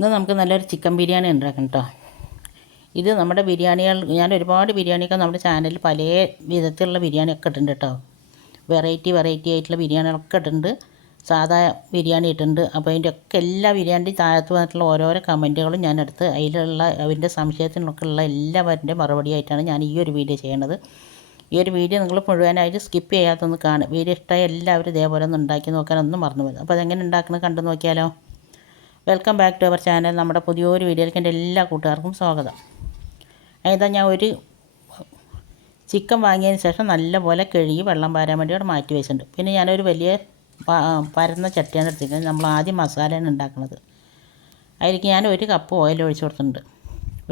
ഇന്ന് നമുക്ക് നല്ലൊരു ചിക്കൻ ബിരിയാണി ഉണ്ടാക്കണം കേട്ടോ. ഇത് നമ്മുടെ ബിരിയാണികൾ, ഞാൻ ഒരുപാട് ബിരിയാണിയൊക്കെ നമ്മുടെ ചാനലിൽ പല വിധത്തിലുള്ള ബിരിയാണിയൊക്കെ ഇട്ടിട്ടുണ്ട് കേട്ടോ. വെറൈറ്റി ആയിട്ടുള്ള ബിരിയാണികളൊക്കെ ഇട്ടിട്ടുണ്ട്. സാധാ ബിരിയാണി ഇട്ടിട്ടുണ്ട്. അപ്പോൾ അതിൻ്റെ ഒക്കെ എല്ലാ ബിരിയാണിയും താഴത്ത് വന്നിട്ടുള്ള ഓരോരോ കമൻറ്റുകളും ഞാൻ എടുത്ത് അതിലുള്ള അവരുടെ സംശയത്തിനൊക്കെ ഉള്ള എല്ലാവരുടെ മറുപടി ആയിട്ടാണ് ഞാൻ ഈ ഒരു വീഡിയോ ചെയ്യണത്. ഈ ഒരു വീഡിയോ നിങ്ങൾ മുഴുവനായിട്ട് സ്കിപ്പ് ചെയ്യാത്തൊന്ന് കാണും. വീഡിയോ ഇഷ്ടമായി എല്ലാവരും ഇതേപോലെ ഒന്ന് ഉണ്ടാക്കി നോക്കാനൊന്നും മറന്നു പോകും. അപ്പോൾ അതെങ്ങനെ ഉണ്ടാക്കുന്നത് കണ്ടു നോക്കിയാലോ. Welcome back to our channel. നമ്മുടെ പുതിയൊരു വീഡിയോയിലേക്ക് എൻ്റെ എല്ലാ കൂട്ടുകാർക്കും സ്വാഗതം. അതിതാ ഞാൻ ഒരു ചിക്കൻ വാങ്ങിയതിന് ശേഷം നല്ലപോലെ കഴുകി വെള്ളം പാരാൻ വേണ്ടി അവിടെ മാറ്റി വെച്ചിട്ടുണ്ട്. പിന്നെ ഞാനൊരു വലിയ പരന്ന ചട്ടിയാണ് എടുത്തിരിക്കുന്നത്. നമ്മൾ ആദ്യം മസാലയാണ് ഉണ്ടാക്കുന്നത്. അതിലേക്ക് ഞാൻ ഒരു കപ്പ് ഓയിൽ ഒഴിച്ച് കൊടുത്തിട്ടുണ്ട്.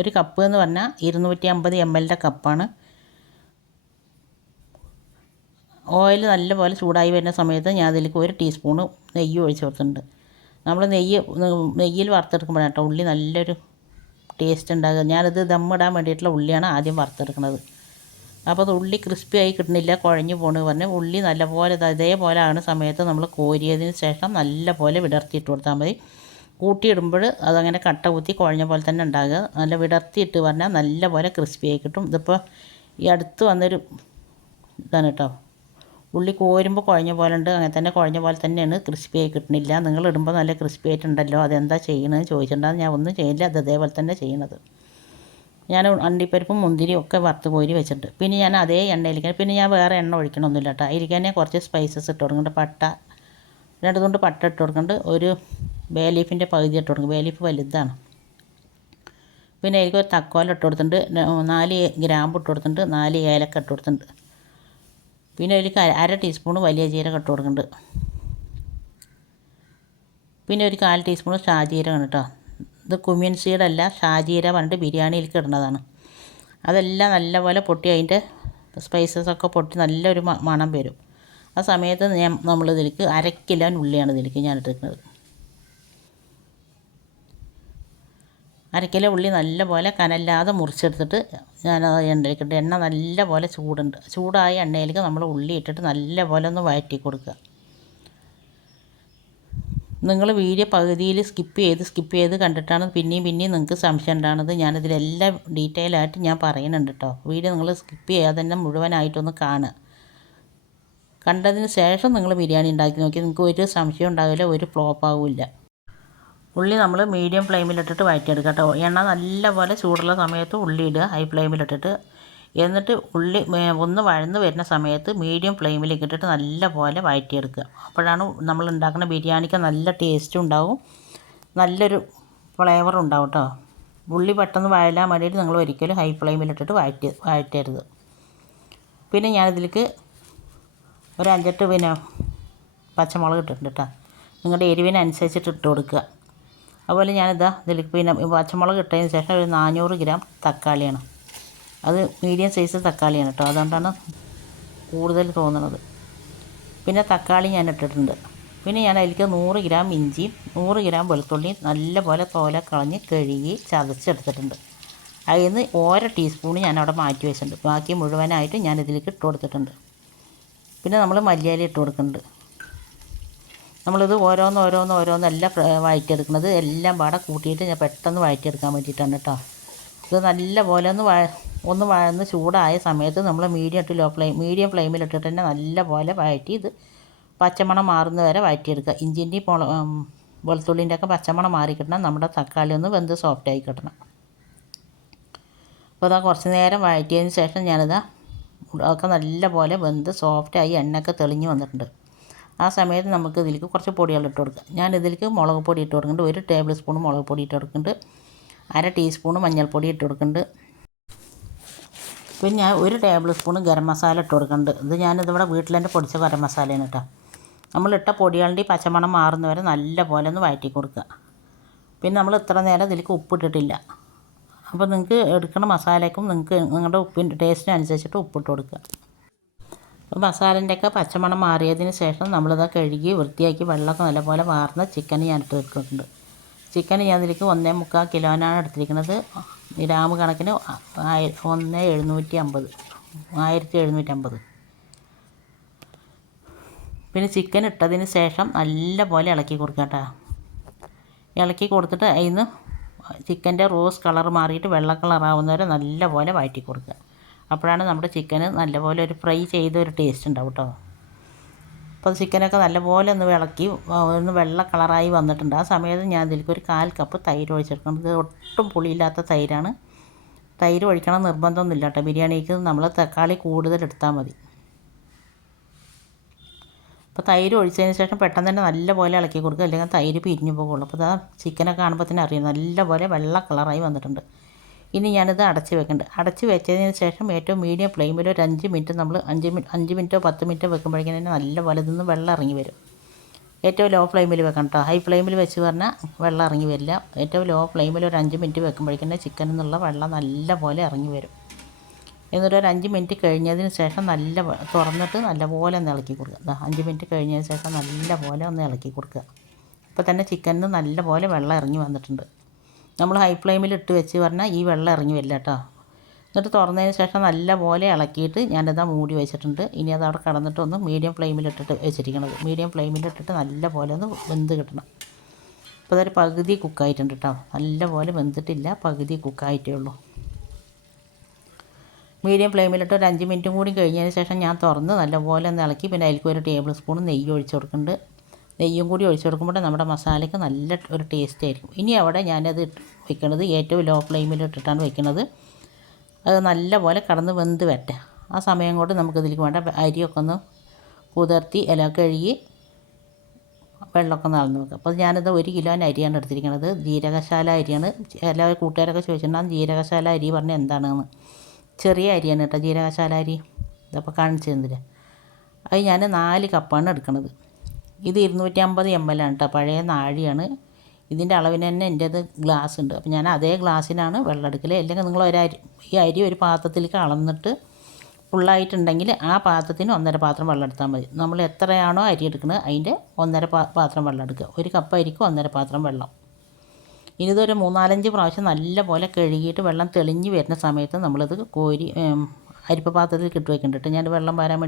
ഒരു കപ്പ് എന്ന് പറഞ്ഞാൽ 250 ml കപ്പാണ്. ഓയിൽ നല്ലപോലെ ചൂടായി വരുന്ന സമയത്ത് ഞാൻ അതിലേക്ക് 1 ടീസ്പൂണ് നെയ്യ് ഒഴിച്ച് കൊടുത്തിട്ടുണ്ട്. നമ്മൾ നെയ്യിൽ വറുത്തെടുക്കുമ്പോഴാണ് കേട്ടോ ഉള്ളി നല്ലൊരു ടേസ്റ്റ് ഉണ്ടാകുക. ഞാനിത് ദമ്മിടാൻ വേണ്ടിയിട്ടുള്ള ഉള്ളിയാണ് ആദ്യം വറുത്തെടുക്കുന്നത്. അപ്പോൾ അത് ഉള്ളി ക്രിസ്പി ആയി കിട്ടുന്നില്ല, കുഴഞ്ഞു പോകണമെന്ന് പറഞ്ഞ് ഉള്ളി നല്ലപോലെ ഇതേപോലെ ആകുന്ന സമയത്ത് നമ്മൾ കോരിയതിന് ശേഷം നല്ലപോലെ വിടർത്തിയിട്ട് കൊടുത്താൽ മതി. കൂട്ടിയിടുമ്പോൾ അതങ്ങനെ കട്ട കുത്തി കുഴഞ്ഞ പോലെ തന്നെ ഉണ്ടാകുക. നല്ല വിടർത്തിയിട്ട് പറഞ്ഞാൽ നല്ലപോലെ ക്രിസ്പി ആയി കിട്ടും. ഇതിപ്പോൾ ഈ അടുത്ത് വന്നൊരു ഇതാണ് കേട്ടോ. ഉള്ളി കോരുമ്പോൾ കുഴഞ്ഞ പോലെ ഉണ്ട്, അങ്ങനെ തന്നെ കുഴഞ്ഞ പോലെ തന്നെയാണ്, ക്രിസ്പി ആയി കിട്ടുന്നില്ല. നിങ്ങൾ ഇടുമ്പോൾ നല്ല ക്രിസ്പി ആയിട്ടുണ്ടല്ലോ, അതെന്താ ചെയ്യണമെന്ന് ചോദിച്ചിട്ടുണ്ടാകും. ഞാൻ ഒന്നും ചെയ്യില്ല, അത് അതേപോലെ തന്നെ ചെയ്യണത്. ഞാൻ അണ്ടിപ്പരിപ്പും മുന്തിരിയും ഒക്കെ വറുത്ത് കോരി വെച്ചിട്ടുണ്ട്. പിന്നെ ഞാൻ അതേ എണ്ണയിലേക്ക് പിന്നെ ഞാൻ വേറെ എണ്ണ ഒഴിക്കണമൊന്നുമില്ല കേട്ടോ. അതിലേക്ക് തന്നെ കുറച്ച് സ്പൈസസ് ഇട്ട് കൊടുക്കുന്നുണ്ട്. പട്ട 2 തുണ്ട് പട്ട ഇട്ട് കൊടുക്കുന്നുണ്ട്. ഒരു ബേ ലീഫിൻ്റെ പകുതി ഇട്ട് കൊടുക്കും. ബേ ലീഫ് വലുതാണ്. പിന്നെ അതിലേക്ക് ഒരു തക്കോലം ഇട്ട് കൊടുത്തിട്ടുണ്ട്. 4 ഗ്രാമ്പ് ഇട്ട് കൊടുത്തിട്ടുണ്ട്. 4 ഏലക്ക ഇട്ട് കൊടുത്തിട്ടുണ്ട്. പിന്നെ അതിലേക്ക് 1/2 ടീസ്പൂണ് വലിയ ജീരകം ഇട്ട് കൊടുക്കുന്നുണ്ട്. പിന്നെ ഒരു 1/4 ടീസ്പൂണ് ഷാജീരകമാണ് കേട്ടോ. ഇത് കുമ്മിയൻ സീഡല്ല, ഷാജീര പറഞ്ഞിട്ട് ബിരിയാണിയിലേക്ക് ഇടുന്നതാണ്. അതെല്ലാം നല്ലപോലെ പൊട്ടി അതിൻ്റെ സ്പൈസസൊക്കെ പൊട്ടി നല്ലൊരു മണം വരും. ആ സമയത്ത് നമ്മളിതിലേക്ക് 1/2 കിലോ ഉള്ളിയാണ് ഇതിലേക്ക് ഞാൻ ഇട്ടിരിക്കുന്നത്. 1/2 കിലോ ഉള്ളി നല്ലപോലെ കനല്ലാതെ മുറിച്ചെടുത്തിട്ട് ഞാനത് എണ്ണയിലേക്കിട്ട് എണ്ണ നല്ലപോലെ ചൂടായ എണ്ണയിലേക്ക് നമ്മൾ ഉള്ളി ഇട്ടിട്ട് നല്ലപോലെ ഒന്ന് വഴറ്റി കൊടുക്കുക. നിങ്ങൾ വീഡിയോ പകുതിയിൽ സ്കിപ്പ് ചെയ്ത് കണ്ടിട്ടാണ് പിന്നെയും നിങ്ങൾക്ക് സംശയം ഉണ്ടാകുന്നത്. ഞാനിതിലെല്ലാം ഡീറ്റെയിൽ ആയിട്ട് ഞാൻ പറയുന്നുണ്ട് കേട്ടോ. വീഡിയോ നിങ്ങൾ സ്കിപ്പ് ചെയ്യാതെ തന്നെ മുഴുവനായിട്ടൊന്ന് കാണുക. കണ്ടതിന് ശേഷം നിങ്ങൾ ബിരിയാണി ഉണ്ടാക്കി നോക്കി നിങ്ങൾക്ക് ഒരു സംശയം ഉണ്ടാവില്ല, ഒരു ഫ്ലോപ്പ് ആവില്ല. ഉള്ളി നമ്മൾ മീഡിയം ഫ്ലെയിമിലിട്ടിട്ട് വഴറ്റിയെടുക്കുക കേട്ടോ. എണ്ണ നല്ലപോലെ ചൂടുള്ള സമയത്ത് ഉള്ളി ഇടുക ഹൈ ഫ്ലെയിമിലിട്ടിട്ട്. എന്നിട്ട് ഉള്ളി ഒന്ന് വഴന്ന് വരുന്ന സമയത്ത് മീഡിയം ഫ്ലെയിമിലേക്ക് ഇട്ടിട്ട് നല്ലപോലെ വഴറ്റിയെടുക്കുക. അപ്പോഴാണ് നമ്മൾ ഉണ്ടാക്കുന്ന ബിരിയാണിക്ക് നല്ല ടേസ്റ്റും ഉണ്ടാവും, നല്ലൊരു ഫ്ലേവറും ഉണ്ടാവും കേട്ടോ. ഉള്ളി പെട്ടെന്ന് വഴലാൻ വേണ്ടിയിട്ട് നിങ്ങൾ ഒരിക്കലും ഹൈ ഫ്ലെയിമിലിട്ടിട്ട് വഴറ്റരുത്. പിന്നെ ഞാനിതിലേക്ക് ഒരു 5-8 പച്ചമുളക് ഇട്ടിട്ടുണ്ട് കേട്ടോ. നിങ്ങളുടെ എരിവിനനുസരിച്ചിട്ട് ഇട്ട് കൊടുക്കുക. അതുപോലെ ഇതിലേക്ക് പിന്നെ പച്ചമുളക് ഇട്ടതിന് ശേഷം ഒരു 400 ഗ്രാം തക്കാളിയാണ്. അത് മീഡിയം സൈസ് തക്കാളിയാണ് കേട്ടോ, അതുകൊണ്ടാണ് കൂടുതൽ തോന്നുന്നത്. പിന്നെ തക്കാളി ഞാൻ ഇട്ടിട്ടുണ്ട്. പിന്നെ ഞാൻ അതിലേക്ക് 100 ഗ്രാം ഇഞ്ചിയും 100 ഗ്രാം വെളുത്തുള്ളിയും നല്ലപോലെ തോല കളഞ്ഞ് കഴുകി ചതച്ചെടുത്തിട്ടുണ്ട്. അതിൽ നിന്ന് 1 ടീസ്പൂൺ ഞാൻ അവിടെ മാറ്റി വെച്ചിട്ടുണ്ട്. ബാക്കി മുഴുവനായിട്ട് ഞാൻ ഇതിലേക്ക് ഇട്ട് കൊടുത്തിട്ടുണ്ട്. പിന്നെ നമ്മൾ മല്ലിയില ഇട്ട് കൊടുക്കുന്നുണ്ട്. നമ്മളിത് ഓരോന്നല്ല വഴറ്റിയെടുക്കുന്നത്, എല്ലാം പാടെ കൂട്ടിയിട്ട് ഞാൻ പെട്ടെന്ന് വഴറ്റിയെടുക്കാൻ വേണ്ടിയിട്ടാണ് കേട്ടോ. ഇത് നല്ലപോലെ ഒന്ന് വഴന്ന് ചൂടായ സമയത്ത് നമ്മൾ മീഡിയം ഫ്ലെയിമിലിട്ടിട്ട് തന്നെ നല്ലപോലെ വഴറ്റി ഇത് പച്ചമണം മാറുന്ന വരെ വഴറ്റിയെടുക്കുക. ഇഞ്ചിൻ്റെയും വെളുത്തുള്ളിൻ്റെ ഒക്കെ പച്ചമണം മാറി കിട്ടണം. നമ്മുടെ തക്കാളി ഒന്ന് വെന്ത് സോഫ്റ്റായി കിട്ടണം. അപ്പോൾ അതാ കുറച്ച് നേരം വഴറ്റിയതിന് ശേഷം ഒക്കെ നല്ലപോലെ വെന്ത് സോഫ്റ്റായി എണ്ണയൊക്കെ തെളിഞ്ഞ് വന്നിട്ടുണ്ട്. ആ സമയത്ത് നമുക്ക് ഇതിലേക്ക് കുറച്ച് പൊടികൾ ഇട്ട് കൊടുക്കുക. ഞാനിതിലേക്ക് മുളക് പൊടി ഇട്ട് കൊടുക്കുന്നുണ്ട്. 1 ടേബിൾ സ്പൂൺ മുളക് പൊടി ഇട്ട് കൊടുക്കുന്നുണ്ട്. 1/2 ടീസ്പൂൺ മഞ്ഞൾപ്പൊടി ഇട്ട് കൊടുക്കുന്നുണ്ട്. പിന്നെ ഞാൻ 1 ടേബിൾ സ്പൂൺ ഗരം മസാല ഇട്ട് കൊടുക്കുന്നുണ്ട്. ഇത് ഞാനിതിവിടെ വീട്ടിൽ തന്നെ പൊടിച്ച ഗരം മസാലയാണ് കേട്ടോ. നമ്മളിട്ട പൊടികളുടെ പച്ചമണം മാറുന്നവരെ നല്ലപോലെ ഒന്ന് വഴറ്റി കൊടുക്കുക. പിന്നെ നമ്മൾ ഇത്ര നേരം ഇതിലേക്ക് ഉപ്പിട്ടിട്ടില്ല. അപ്പോൾ നിങ്ങൾക്ക് എടുക്കുന്ന മസാലയ്ക്കും നിങ്ങളുടെ ഉപ്പിൻ്റെ ടേസ്റ്റിനനുസരിച്ചിട്ട് ഉപ്പിട്ട് കൊടുക്കുക. അപ്പോൾ മസാലൻ്റെയൊക്കെ പച്ചമണം മാറിയതിന് ശേഷം നമ്മളിത് കഴുകി വൃത്തിയാക്കി വെള്ളമൊക്കെ നല്ലപോലെ വാർന്ന ചിക്കൻ ഞാൻ ഇട്ട് എടുത്തിട്ടുണ്ട്. ചിക്കൻ ഞാൻ ഇതിലേക്ക് 1.25 കിലോനാണ് എടുത്തിരിക്കുന്നത്. ഗ്രാം കണക്കിന് 1750. പിന്നെ ചിക്കൻ ഇട്ടതിന് ശേഷം നല്ലപോലെ ഇളക്കി കൊടുക്കുക കേട്ടോ. ഇളക്കി കൊടുത്തിട്ട് അതിന് ചിക്കൻ്റെ റോസ് കളർ മാറിയിട്ട് വെള്ള കളറാവുന്നവരെ നല്ലപോലെ വഴറ്റി കൊടുക്കുക. അപ്പോഴാണ് നമ്മുടെ ചിക്കന് നല്ലപോലെ ഒരു ഫ്രൈ ചെയ്ത ഒരു ടേസ്റ്റ് ഉണ്ടാവും കേട്ടോ. അപ്പോൾ ചിക്കനൊക്കെ നല്ലപോലെ ഒന്ന് ഇളക്കി ഒന്ന് വെള്ള കളറായി വന്നിട്ടുണ്ട്. ആ സമയത്ത് ഞാൻ ഇതിലേക്ക് ഒരു 1/4 കപ്പ് തൈര് ഒഴിച്ചെടുക്കണം. ഇത് ഒട്ടും പുളിയില്ലാത്ത തൈരാണ്. തൈര് ഒഴിക്കണം നിർബന്ധമൊന്നുമില്ല കേട്ടോ. ബിരിയാണിക്ക് നമ്മൾ തക്കാളി കൂടുതൽ എടുത്താൽ മതി. അപ്പോൾ തൈര് ഒഴിച്ചതിന് ശേഷം പെട്ടെന്ന് തന്നെ നല്ലപോലെ ഇളക്കി കൊടുക്കുക, അല്ലെങ്കിൽ തൈര് പിരിഞ്ഞു പോകുള്ളൂ. അപ്പോൾ ആ ചിക്കനൊക്കെ കാണുമ്പോൾ തന്നെ അറിയാം നല്ലപോലെ വെള്ള കളറായി വന്നിട്ടുണ്ട്. ഇനി ഞാനിത് അടച്ച് വെക്കുന്നുണ്ട്. അടച്ച് വെച്ചതിന് ശേഷം ഏറ്റവും മീഡിയം ഫ്ലെയിമിൽ ഒരു 5 മിനിറ്റ് നമ്മൾ 5 മിനിറ്റോ 10 മിനിറ്റോ വെക്കുമ്പോഴേക്കും തന്നെ നല്ലപോലെ ഇതിന്ന് വെള്ളം ഇറങ്ങി വരും. ഏറ്റവും ലോ ഫ്ലെയിമിൽ വെക്കണം കേട്ടോ. ഹൈ ഫ്ലെയിമിൽ വെച്ച് പറഞ്ഞാൽ വെള്ളം ഇറങ്ങി വരില്ല. ഏറ്റവും ലോ ഫ്ലെയിമിൽ ഒരു 5 മിനിറ്റ് വെക്കുമ്പോഴേക്കും തന്നെ ചിക്കനിൽ നിന്നുള്ള വെള്ളം നല്ലപോലെ ഇറങ്ങി വരും. എന്നിട്ട് ഒരു 5 മിനിറ്റ് കഴിഞ്ഞതിന് ശേഷം തുറന്നിട്ട് നല്ലപോലെ ഒന്ന് ഇളക്കി കൊടുക്കുക. 5 മിനിറ്റ് കഴിഞ്ഞതിന് ശേഷം നല്ലപോലെ ഒന്ന് ഇളക്കി കൊടുക്കുക. അപ്പോൾ തന്നെ ചിക്കനിന് നല്ലപോലെ വെള്ളം ഇറങ്ങി വന്നിട്ടുണ്ട്. നമ്മൾ ഹൈ ഫ്ലെയിമിൽ ഇട്ട് വെച്ച് പറഞ്ഞാൽ ഈ വെള്ളം ഇറങ്ങി വരില്ല കേട്ടോ. എന്നിട്ട് തുറന്നതിന് ശേഷം നല്ലപോലെ ഇളക്കിയിട്ട് ഞാനിതാ മൂടി വെച്ചിട്ടുണ്ട്. ഇനി അത് അവിടെ കടന്നിട്ട് ഒന്ന് മീഡിയം ഫ്ലെയിമിലിട്ടിട്ട് വെച്ചിരിക്കണത്. മീഡിയം ഫ്ലെയിമിലിട്ടിട്ട് നല്ലപോലെ ഒന്ന് വെന്ത് കിട്ടണം. അപ്പോൾ അതൊരു പകുതി കുക്കായിട്ടുണ്ട് കേട്ടോ. നല്ലപോലെ വെന്തിട്ടില്ല, പകുതി കുക്കായിട്ടേ ഉള്ളൂ. മീഡിയം ഫ്ലെയിമിലിട്ട് ഒരു 5 മിനിറ്റും കൂടി കഴിഞ്ഞതിന് ശേഷം ഞാൻ തുറന്ന് നല്ലപോലെ ഒന്ന് ഇളക്കി. പിന്നെ അതിലേക്ക് ഒരു ടേബിൾ സ്പൂൺ നെയ്യ് ഒഴിച്ച് കൊടുക്കുന്നുണ്ട്. നെയ്യും കൂടി ഒഴിച്ച് കൊടുക്കുമ്പോൾ നമ്മുടെ മസാലയ്ക്ക് നല്ല ഒരു ടേസ്റ്റ് ആയിരിക്കും. ഇനി അവിടെ ഞാനത് വെക്കുന്നത് ഏറ്റവും ലോ ഫ്ലെയിമിലിട്ടിട്ടാണ് വെക്കുന്നത്. അത് നല്ലപോലെ കടന്ന് വെന്ത് വരട്ടെ. ആ സമയം കൊണ്ട് നമുക്കിതിലേക്ക് വേണ്ട അരിയൊക്കെ ഒന്ന് കുതിർത്തി ഇല കഴുകി വെള്ളമൊക്കെ നടന്ന് വെക്കുക. അപ്പോൾ ഞാനിത് 1 കിലോന് അരിയാണ് എടുത്തിരിക്കുന്നത്. ജീരകശാല അരിയാണ്. എല്ലാ കൂട്ടുകാരൊക്കെ ചോദിച്ചിട്ടുണ്ടാകും ജീരകശാല അരി പറഞ്ഞാൽ എന്താണെന്ന്. ചെറിയ അരിയാണ് കേട്ടോ ജീരകശാല അരി. ഇതപ്പോൾ കാണിച്ചു തന്നില്ല. അത് ഞാൻ 4 കപ്പാണ് എടുക്കുന്നത്. ഇത് 250 ml ആണ് കേട്ടോ. പഴയ നാഴിയാണ്. ഇതിൻ്റെ അളവിന് തന്നെ എൻ്റേത് ഗ്ലാസ് ഉണ്ട്. അപ്പോൾ ഞാൻ അതേ ഗ്ലാസ്സിനാണ് വെള്ളം എടുക്കൽ. അല്ലെങ്കിൽ നിങ്ങൾ ഈ അരി ഒരു പാത്രത്തിലേക്ക് അളന്നിട്ട് ഫുള്ളായിട്ടുണ്ടെങ്കിൽ ആ പാത്രത്തിന് 1.5 പാത്രം വെള്ളം എടുത്താൽ മതി. നമ്മൾ എത്രയാണോ അരി എടുക്കുന്നത് അതിൻ്റെ 1.5 പാത്രം വെള്ളം എടുക്കുക. 1 കപ്പ് അരിക്ക് 1.5 പാത്രം വെള്ളം. ഇനി ഇതൊരു 3-4 പ്രാവശ്യം നല്ലപോലെ കഴുകിയിട്ട് വെള്ളം തെളിഞ്ഞ് വരുന്ന സമയത്ത് നമ്മളിത് കോരി അരിപ്പ പാത്രത്തിൽ ഇട്ട് വെക്കുന്നുണ്ട്. ഞാൻ വെള്ളം പാരാൻ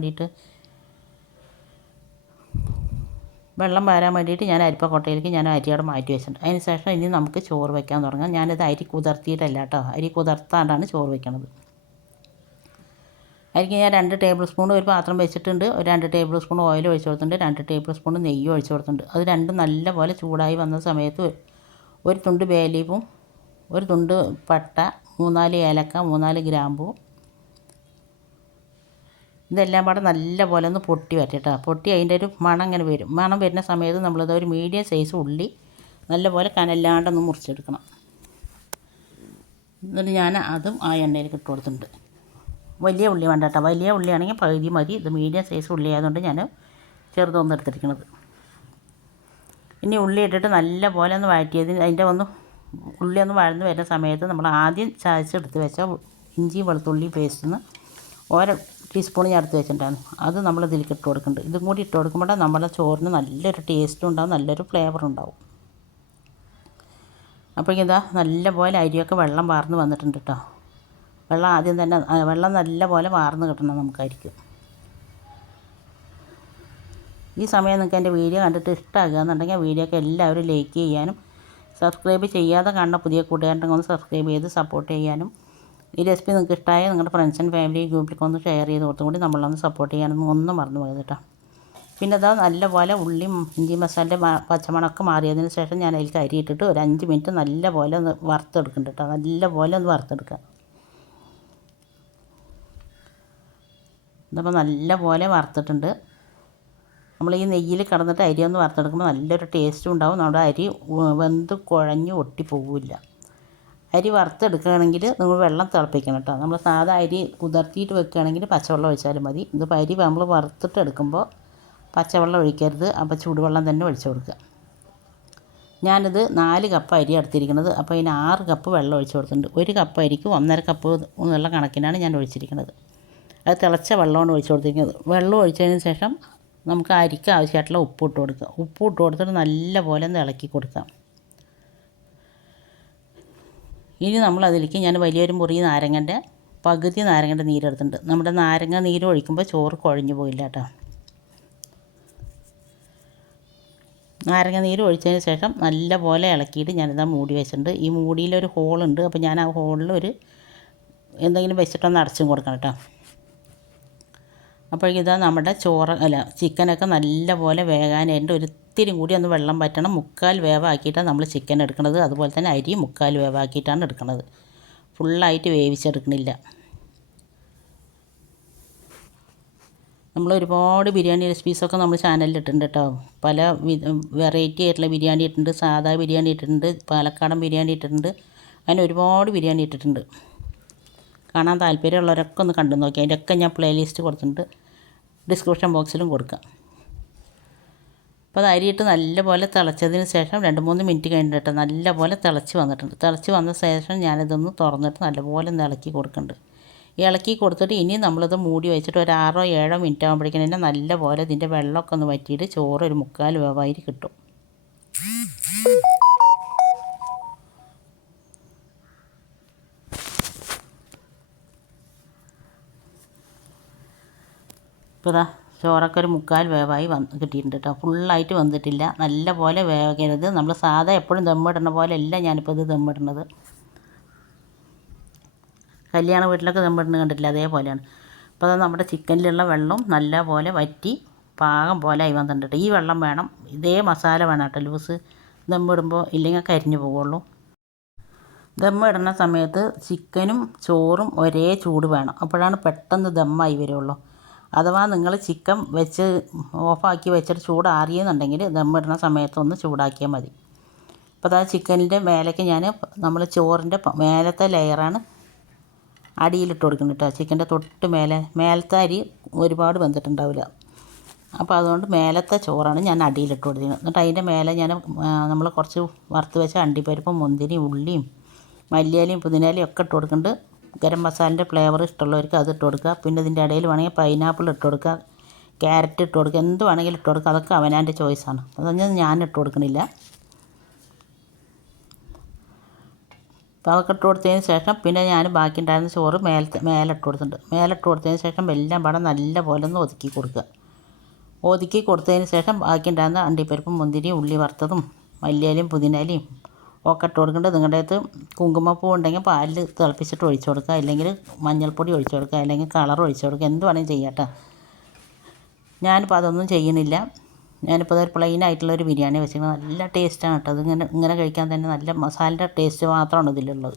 വേണ്ടിയിട്ട് ഞാൻ അരിപ്പ കൊട്ടയിലേക്ക് ഞാൻ അരിയോടെ മാറ്റി വെച്ചിട്ടുണ്ട്. അതിന് ശേഷം ഇനി നമുക്ക് ചോറ് വെക്കാൻ തുടങ്ങാം. ഞാനിത് അരി കുതിർത്തിയിട്ടല്ല കേട്ടോ. അരി കുതിർത്താണ്ടാണ് ചോറ് വെക്കുന്നത്. അരിക്ക് ഞാൻ 2 ടേബിൾ സ്പൂൺ ഒരു പാത്രം വെച്ചിട്ടുണ്ട്. ഒരു 2 ടേബിൾ സ്പൂൺ ഓയിൽ ഒഴിച്ച് കൊടുത്തിട്ടുണ്ട്. 2 ടേബിൾ സ്പൂൺ നെയ്യ് ഒഴിച്ച് കൊടുത്തിട്ടുണ്ട്. അത് രണ്ടും നല്ലപോലെ ചൂടായി വന്ന സമയത്ത് ഒരു തുണ്ട് ബേ ലീഫും ഒരു തുണ്ട് പട്ട, 3-4 ഏലക്ക, 3-4 ഗ്രാമ്പൂ, ഇതെല്ലാം പാടെ നല്ലപോലെ ഒന്ന് പൊട്ടി വരട്ടെ. പൊട്ടി അതിൻ്റെ ഒരു മണം ഇങ്ങനെ വരും. മണം വരുന്ന സമയത്ത് നമ്മളിത് ഒരു മീഡിയം സൈസ് ഉള്ളി നല്ലപോലെ കനല്ലാണ്ടൊന്ന് മുറിച്ചെടുക്കണം. എന്നിട്ട് ഞാൻ അതും ആ എണ്ണയിലേക്ക് ഇട്ട് കൊടുത്തിട്ടുണ്ട്. വലിയ ഉള്ളി വേണ്ട കേട്ടോ. വലിയ ഉള്ളിയാണെങ്കിൽ പകുതി മതി. ഇത് മീഡിയം സൈസ് ഉള്ളി ആയതുകൊണ്ട് ഞാൻ ചെറുതൊന്നും എടുത്തിരിക്കുന്നത്. ഇനി ഉള്ളി ഇട്ടിട്ട് നല്ലപോലെ ഒന്ന് വഴറ്റിയതിന് ഉള്ളി ഒന്ന് വഴന്ന് വരുന്ന സമയത്ത് നമ്മൾ ആദ്യം ചതച്ചെടുത്ത് വെച്ച ഇഞ്ചി വെളുത്തുള്ളി പേസ്റ്റിന്ന് 1 ടീസ്പൂൺ ഞാൻ എടുത്ത് വെച്ചിട്ടുണ്ടായിരുന്നു. അത് നമ്മൾ ഇതിലേക്ക് ഇട്ട് കൊടുക്കുന്നുണ്ട്. ഇതും കൂടി ഇട്ട് കൊടുക്കുമ്പോൾ നമ്മുടെ ചോറിന് നല്ലൊരു ടേസ്റ്റും ഉണ്ടാവും, നല്ലൊരു ഫ്ലേവറും ഉണ്ടാവും. അപ്പോഴേക്കും ഇതാ നല്ലപോലെ അരിയൊക്കെ വെള്ളം വാർന്ന് വന്നിട്ടുണ്ട് കേട്ടോ. വെള്ളം നല്ലപോലെ വാർന്ന് കിട്ടണം നമുക്കായിരിക്കും. ഈ സമയം നിങ്ങൾക്ക് എൻ്റെ വീഡിയോ കണ്ടിട്ട് ഇഷ്ടമാകുക എന്നുണ്ടെങ്കിൽ ആ വീഡിയോക്ക് എല്ലാവരും ലൈക്ക് ചെയ്യാനും സബ്സ്ക്രൈബ് ചെയ്യാതെ കാണുന്ന പുതിയ കൂട്ടുകാരുണ്ടെങ്കിൽ ഒന്ന് സബ്സ്ക്രൈബ് ചെയ്ത് സപ്പോർട്ട് ചെയ്യാനും ഈ റെസിപ്പി നിങ്ങൾക്ക് ഇഷ്ടമായ നിങ്ങളുടെ ഫ്രണ്ട്സ് ആൻഡ് ഫാമിലി ഗ്രൂപ്പിലേക്ക് ഒന്ന് ഷെയർ ചെയ്ത് കൊടുത്തും കൂടി നമ്മളൊന്ന് സപ്പോർട്ട് ചെയ്യാനൊന്നും ഒന്നും മറന്നു പോയത് കേട്ടോ. പിന്നെ അതാ നല്ലപോലെ ഉള്ളിയും ഇഞ്ചി മസാലയുടെ പച്ചമണമൊക്കെ മാറിയതിന് ശേഷം ഞാൻ അതിലേക്ക് അരി ഇട്ടിട്ട് ഒരു 5 മിനിറ്റ് നല്ലപോലെ ഒന്ന് വറുത്തെടുക്കുന്നുണ്ട് കേട്ടോ. നല്ലപോലെ ഒന്ന് വറുത്തെടുക്കുക. ഇതപ്പോൾ നല്ലപോലെ വറുത്തിട്ടുണ്ട്. നമ്മൾ ഈ നെയ്യിൽ കിടന്നിട്ട് അരി ഒന്ന് വറുത്തെടുക്കുമ്പോൾ നല്ലൊരു ടേസ്റ്റും ഉണ്ടാവും. നമ്മുടെ അരി വെന്ത് കുഴഞ്ഞ് ഒട്ടിപ്പോവില്ല. അരി വറുത്തെടുക്കുകയാണെങ്കിൽ നിങ്ങൾ വെള്ളം തിളപ്പിക്കണം കേട്ടോ. നമ്മൾ സാധാ അരി കുതിർത്തിയിട്ട് വെക്കുകയാണെങ്കിൽ പച്ചവെള്ളം ഒഴിച്ചാലും മതി. ഇതിപ്പോൾ അരി നമ്മൾ വറുത്തിട്ട് എടുക്കുമ്പോൾ പച്ചവെള്ളം ഒഴിക്കരുത്. അപ്പോൾ ചൂടുവെള്ളം തന്നെ ഒഴിച്ചു കൊടുക്കുക. ഞാനിത് 4 കപ്പ് അരി എടുത്തിരിക്കുന്നത്. അപ്പോൾ ഇതിന് 6 കപ്പ് വെള്ളം ഒഴിച്ച് കൊടുത്തിട്ടുണ്ട്. 1 കപ്പ് അരിക്ക് 1.5 കപ്പ് എന്നുള്ള കണക്കിനാണ് ഞാൻ ഒഴിച്ചിരിക്കുന്നത്. അത് തിളച്ച വെള്ളമാണ് ഒഴിച്ച് കൊടുത്തിരിക്കുന്നത്. വെള്ളം ഒഴിച്ചതിന് ശേഷം നമുക്ക് അരിക്ക് ആവശ്യമായിട്ടുള്ള ഉപ്പ് ഇട്ട് കൊടുക്കുക. ഉപ്പ് ഇട്ട് കൊടുത്തിട്ട് നല്ലപോലെ ഒന്ന് ഇളക്കി കൊടുക്കാം. ഇനി നമ്മളതിലേക്ക് ഞാൻ വലിയൊരു മുറി നാരങ്ങൻ്റെ പകുതി നാരങ്ങൻ്റെ നീരെടുത്തിട്ടുണ്ട്. നമ്മുടെ നാരങ്ങ നീര് ഒഴിക്കുമ്പോൾ ചോറ് കുഴഞ്ഞു പോയില്ല കേട്ടോ. നാരങ്ങ നീര് ഒഴിച്ചതിന് ശേഷം നല്ലപോലെ ഇളക്കിയിട്ട് ഞാനിതാ മൂടി വെച്ചിട്ടുണ്ട്. ഈ മൂടിയിലൊരു ഹോളുണ്ട്. അപ്പോൾ ഞാൻ ആ ഹോളിൽ എന്തെങ്കിലും വെച്ചിട്ടൊന്ന് അടച്ചും കൊടുക്കണം കേട്ടോ. അപ്പോഴേക്കിതാ നമ്മുടെ ചിക്കനൊക്കെ നല്ലപോലെ വേകാനായിട്ട് ഒരിത്തിരി കൂടി ഒന്ന് വെള്ളം പറ്റണം. 3/4 വേവാക്കിയിട്ടാണ് നമ്മൾ ചിക്കൻ എടുക്കുന്നത്. അതുപോലെ തന്നെ അരി 3/4 വേവാക്കിയിട്ടാണ് എടുക്കുന്നത്. ഫുള്ളായിട്ട് വേവിച്ചെടുക്കണില്ല. നമ്മൾ ഒരുപാട് ബിരിയാണി റെസിപ്പീസൊക്കെ നമ്മൾ ചാനലിൽ ഇട്ടിട്ടുണ്ട് കേട്ടോ. പല വെറൈറ്റി ആയിട്ടുള്ള ബിരിയാണി ഇട്ടിട്ടുണ്ട്, സാധാ ബിരിയാണി ഇട്ടിട്ടുണ്ട്, പാലക്കാടൻ ബിരിയാണി ഇട്ടിട്ടുണ്ട്, അങ്ങനെ ഒരുപാട് ബിരിയാണി ഇട്ടിട്ടുണ്ട്. കാണാൻ താല്പര്യമുള്ളവരൊക്കെ ഒന്ന് കണ്ടു നോക്കി. അതിൻ്റെയൊക്കെ ഞാൻ പ്ലേലിസ്റ്റ് കൊടുത്തിട്ടുണ്ട്, ഡിസ്ക്രിപ്ഷൻ ബോക്സിലും കൊടുക്കാം. അപ്പോൾ അത് അരിയിട്ട് നല്ലപോലെ തിളച്ചതിന് ശേഷം 2-3 മിനിറ്റ് കഴിഞ്ഞിട്ട് നല്ലപോലെ തിളച്ച് വന്നിട്ടുണ്ട്. തിളച്ച് വന്ന ശേഷം ഞാനിതൊന്ന് തുറന്നിട്ട് നല്ലപോലെ ഒന്ന് ഇളക്കി കൊടുക്കുന്നുണ്ട്. ഇളക്കി കൊടുത്തിട്ട് ഇനി നമ്മളിത് മൂടി വെച്ചിട്ട് ഒരു 6-7 മിനിറ്റ് ആകുമ്പോഴേക്കും തന്നെ നല്ലപോലെ ഇതിൻ്റെ വെള്ളമൊക്കെ ഒന്ന് വറ്റിയിട്ട് ചോറ് ഒരു 3/4 വേവായിട്ട് കിട്ടും. ഇപ്പോൾ ഇതാ ചോറൊക്കെ ഒരു 3/4 വേവായി കിട്ടിയിട്ടുണ്ട് കേട്ടോ. ഫുള്ളായിട്ട് വന്നിട്ടില്ല. നല്ലപോലെ വേകരുത്. നമ്മൾ സാധാ എപ്പോഴും ദമ്മിടുന്ന പോലെ അല്ല ഞാനിപ്പോൾ ഇത് ദമ്മിടുന്നത്. കല്യാണ വീട്ടിലൊക്കെ ദമ്മിടുന്നത് കണ്ടിട്ടില്ല, അതേപോലെയാണ്. അപ്പോൾ അത് നമ്മുടെ ചിക്കനിലുള്ള വെള്ളം നല്ലപോലെ വറ്റി പാകം പോലെ ആയി വന്നിട്ടുണ്ട്. ഈ വെള്ളം വേണം, ഇതേ മസാല വേണം കേട്ടോ ലൂസ് ദമ്മിടുമ്പോൾ, ഇല്ലെങ്കിൽ കരിഞ്ഞു പോകുള്ളൂ. ദമ്മിടുന്ന സമയത്ത് ചിക്കനും ചോറും ഒരേ ചൂട് വേണം. അപ്പോഴാണ് പെട്ടെന്ന് ദമ്മായി വരുള്ളൂ. അഥവാ നിങ്ങൾ ചിക്കൻ വെച്ച് ഓഫാക്കി വെച്ചിട്ട് ചൂടാറിയെന്നുണ്ടെങ്കിൽ ദമ്മിടുന്ന സമയത്തൊന്ന് ചൂടാക്കിയാൽ മതി. അപ്പോൾ അതാ ചിക്കനിൻ്റെ മേലേക്ക് നമ്മൾ ചോറിൻ്റെ മേലത്തെ ലെയറാണ് അടിയിലിട്ട് കൊടുക്കുന്നത് കേട്ടോ. ചിക്കൻ്റെ തൊട്ട് മേലത്തെ അരി ഒരുപാട് വെന്തിട്ടുണ്ടാവില്ല. അപ്പോൾ അതുകൊണ്ട് മേലത്തെ ചോറാണ് ഞാൻ അടിയിലിട്ട് കൊടുക്കുന്നത്. എന്നിട്ട് അതിൻ്റെ മേലെ നമ്മൾ കുറച്ച് വറുത്ത് വെച്ച അണ്ടിപ്പരിപ്പും മുന്തിരിയും ഉള്ളിയും മല്ലിയിലയും പുതിനയിലയും ഒക്കെ ഇട്ട് കൊടുക്കുന്നുണ്ട്. ഗരം മസാലൻ്റെ ഫ്ലേവർ ഇഷ്ടമുള്ളവർക്ക് അത് ഇട്ട് കൊടുക്കുക. പിന്നെ ഇതിൻ്റെ ഇടയിൽ വേണമെങ്കിൽ പൈനാപ്പിൾ ഇട്ട് കൊടുക്കുക, ക്യാരറ്റ് ഇട്ട് കൊടുക്കുക, എന്ത് വേണമെങ്കിലും ഇട്ട് കൊടുക്കുക. അതൊക്കെ അവനാൻ്റെ ചോയ്സാണ്. അതൊന്നും ഞാൻ ഇട്ട് കൊടുക്കണില്ല. അപ്പോൾ അതൊക്കെ ഇട്ട് കൊടുത്തതിന് ശേഷം പിന്നെ ഞാൻ ബാക്കി ഉണ്ടായിരുന്ന ചോറ് മേലെ ഇട്ട് കൊടുത്തിട്ടുണ്ട്. മേലെ ഇട്ട് കൊടുത്തതിന് ശേഷം എല്ലാം പാടെ നല്ല പോലെ ഒന്ന് ഒതുക്കി കൊടുക്കുക. ഒതുക്കി കൊടുത്തതിന് ശേഷം ബാക്കി ഉണ്ടായിരുന്ന അണ്ടിപ്പരിപ്പും മുന്തിരിയും ഉള്ളി വറുത്തതും മല്ലിയിലയും പുതിനയിലയും ഒക്കെ ഇട്ട് കൊടുക്കേണ്ടത്. നിങ്ങളുടെ അടുത്ത് കുങ്കുമപ്പൂ ഉണ്ടെങ്കിൽ പാലിൽ തിളപ്പിച്ചിട്ട് ഒഴിച്ചു കൊടുക്കുക, അല്ലെങ്കിൽ മഞ്ഞൾപ്പൊടി ഒഴിച്ചു കൊടുക്കുക, അല്ലെങ്കിൽ കളർ ഒഴിച്ചു കൊടുക്കുക, എന്ത് വേണമെങ്കിലും ചെയ്യാം കേട്ടോ. ഞാനിപ്പോൾ അതൊന്നും ചെയ്യുന്നില്ല. ഞാനിപ്പോൾ അതൊരു പ്ലെയിൻ ആയിട്ടുള്ളൊരു ബിരിയാണി വെച്ചിരിക്കുന്നത്. നല്ല ടേസ്റ്റാണ് കേട്ടോ. അത് ഇങ്ങനെ കഴിക്കാൻ തന്നെ നല്ല മസാലയുടെ ടേസ്റ്റ് മാത്രമാണ് ഇതിലുള്ളത്.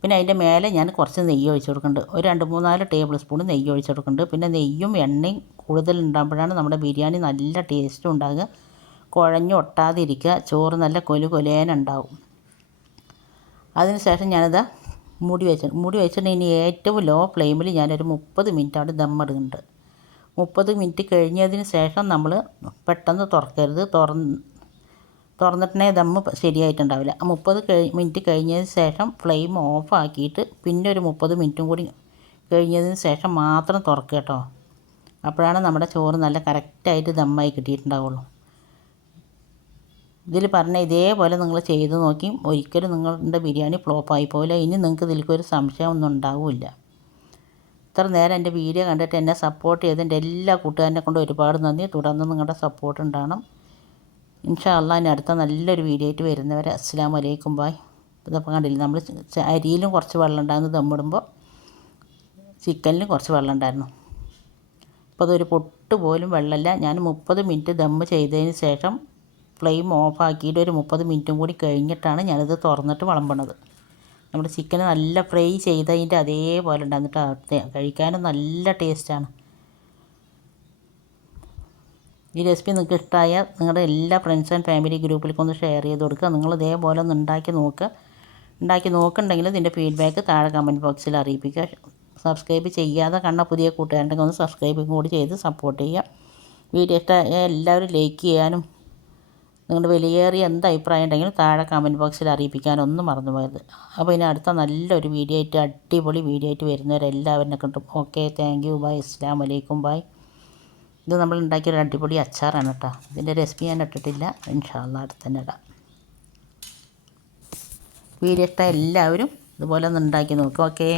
പിന്നെ അതിൻ്റെ മേലെ ഞാൻ കുറച്ച് നെയ്യ് ഒഴിച്ച് കൊടുക്കുന്നുണ്ട്. ഒരു 2-3-4 ടേബിൾ സ്പൂൺ നെയ്യ് ഒഴിച്ച് കൊടുക്കുന്നുണ്ട്. പിന്നെ നെയ്യും എണ്ണയും കൂടുതൽ ഉണ്ടാകുമ്പോഴാണ് നമ്മുടെ ബിരിയാണി നല്ല ടേസ്റ്റും ഉണ്ടാകുക, കുഴഞ്ഞ് ഒട്ടാതിരിക്കുക, ചോറ് നല്ല കൊലേനുണ്ടാവും. അതിന് ശേഷം ഞാനിത് മൂടി വെച്ചിട്ട് ഇനി ഏറ്റവും ലോ ഫ്ലെയിമിൽ ഞാനൊരു 30 മിനിറ്റ് അവിടെ ദമ്മിടുന്നുണ്ട്. 30 മിനിറ്റ് കഴിഞ്ഞതിന് ശേഷം നമ്മൾ പെട്ടെന്ന് തുറക്കരുത്. തുറന്നിട്ടുണ്ടെങ്കിൽ ദമ്മ് ശരിയായിട്ടുണ്ടാവില്ല. 30 മിനിറ്റ് കഴിഞ്ഞതിന് ശേഷം ഫ്ലെയിം ഓഫ് ആക്കിയിട്ട് പിന്നെ ഒരു 30 മിനിറ്റും കൂടി കഴിഞ്ഞതിന് ശേഷം മാത്രം തുറക്കുക കേട്ടോ. അപ്പോഴാണ് നമ്മുടെ ചോറ് നല്ല കറക്റ്റായിട്ട് ദമ്മായി കിട്ടിയിട്ടുണ്ടാവുള്ളൂ. ഇതിൽ പറഞ്ഞ ഇതേപോലെ നിങ്ങൾ ചെയ്ത് നോക്കി, ഒരിക്കലും നിങ്ങളുടെ ബിരിയാണി ഫ്ലോപ്പായി പോവില്ല. ഇനി നിങ്ങൾക്ക് ഇതിലേക്കൊരു സംശയമൊന്നും ഉണ്ടാവില്ല. ഇത്ര നേരം എൻ്റെ വീഡിയോ കണ്ടിട്ട് എന്നെ സപ്പോർട്ട് ചെയ്ത് എൻ്റെ എല്ലാ കൂട്ടുകാരനെ കൊണ്ട് ഒരുപാട് നന്ദി. തുടർന്ന് നിങ്ങളുടെ സപ്പോർട്ട് ഉണ്ടാകണം. ഇൻഷാ അള്ളാ ഇനി അടുത്ത നല്ലൊരു വീഡിയോ ആയിട്ട് വരുന്നവരെ അസ്സലാമു അലൈക്കും ബായ്. ഇതപ്പോൾ കണ്ടില്ല, നമ്മൾ അരിയിലും കുറച്ച് വെള്ളം ഉണ്ടായിരുന്നു, ദമ്മിടുമ്പോൾ ചിക്കനിലും കുറച്ച് വെള്ളം ഉണ്ടായിരുന്നു. അപ്പോൾ അതൊരു പൊട്ട് പോലും വെള്ളമില്ല. ഞാൻ 30 മിനിറ്റ് ദമ്മ് ചെയ്തതിന് ശേഷം ഫ്ലെയിം ഓഫാക്കിയിട്ട് ഒരു 30 മിനിറ്റും കൂടി കഴിഞ്ഞിട്ടാണ് ഞാനിത് തുറന്നിട്ട് വിളമ്പണത്. നമ്മുടെ ചിക്കൻ നല്ല ഫ്രൈ ചെയ്തതിൻ്റെ അതേപോലെ ഉണ്ടാകുന്നിട്ട് കഴിക്കാനും നല്ല ടേസ്റ്റാണ്. ഈ റെസിപ്പി നിങ്ങൾക്ക് ഇഷ്ടമായാൽ നിങ്ങളുടെ എല്ലാ ഫ്രണ്ട്സ് ആൻഡ് ഫാമിലി ഗ്രൂപ്പിലേക്ക് ഒന്ന് ഷെയർ ചെയ്ത് കൊടുക്കുക. നിങ്ങൾ ഇതേപോലെ ഒന്ന് ഉണ്ടാക്കി നോക്കുന്നുണ്ടെങ്കിൽ ഇതിൻ്റെ ഫീഡ്ബാക്ക് താഴെ കമൻറ്റ് ബോക്സിൽ അറിയിപ്പിക്കുക. സബ്സ്ക്രൈബ് ചെയ്യാതെ കണ്ട പുതിയ കൂട്ടുകാരുണ്ടെങ്കിൽ ഒന്ന് സബ്സ്ക്രൈബും കൂടി ചെയ്ത് സപ്പോർട്ട് ചെയ്യുക. വീഡിയോ ഇഷ്ടമായ എല്ലാവരും ലൈക്ക് ചെയ്യാനും നിങ്ങളുടെ വിലയേറിയ എന്ത് അഭിപ്രായം ഉണ്ടെങ്കിലും താഴെ കമൻറ്റ് ബോക്സിൽ അറിയിപ്പിക്കാനൊന്നും മറന്നു പോയത്. അപ്പോൾ ഇനി അടുത്ത നല്ലൊരു വീഡിയോ ആയിട്ട് അടിപൊളി വീഡിയോ ആയിട്ട് വരുന്നവരെല്ലാവരും കിട്ടും. ഓക്കെ, താങ്ക് യു, ബൈ, അസ്സലാമു അലൈക്കും, ബൈ. ഇത് നമ്മൾ ഉണ്ടാക്കിയൊരു അടിപൊളി അച്ചാറാണ് കേട്ടോ. ഇതിൻ്റെ റെസിപ്പി ഞാൻ ഇട്ടിട്ടില്ല, ഇൻഷാ അള്ളാ അടുത്ത് തന്നെ ഇടാം. വീഡിയോ ഇഷ്ടം എല്ലാവരും ഇതുപോലെ ഒന്ന് ഉണ്ടാക്കി നോക്കുക. ഓക്കെ.